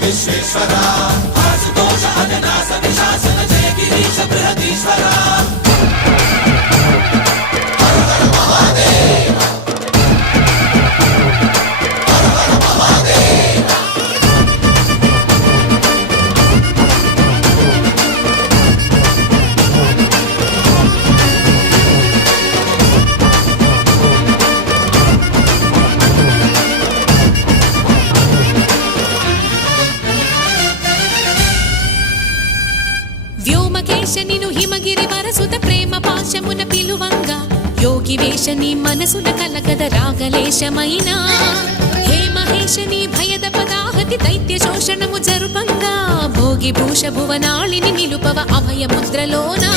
విశ్వేశ్వరా ఆశుతోష అజనాస విశాసన జయ గిరీశ బృహదీశ్వరా హర హర మహాదేవ హర హర మహాదేవ వ్యోమకేశనిను హిమగిరి వరసుత ప్రేమ పాశమున పిలువంగా యోగి వేషని మనసున కలకద రాగలేశమైనా హే మహేశని భయద పదాహతి దైత్య శోషణము జరుపంగా భోగి భూష భువనాళిని నిలుపవ అభయ ముద్రలోనా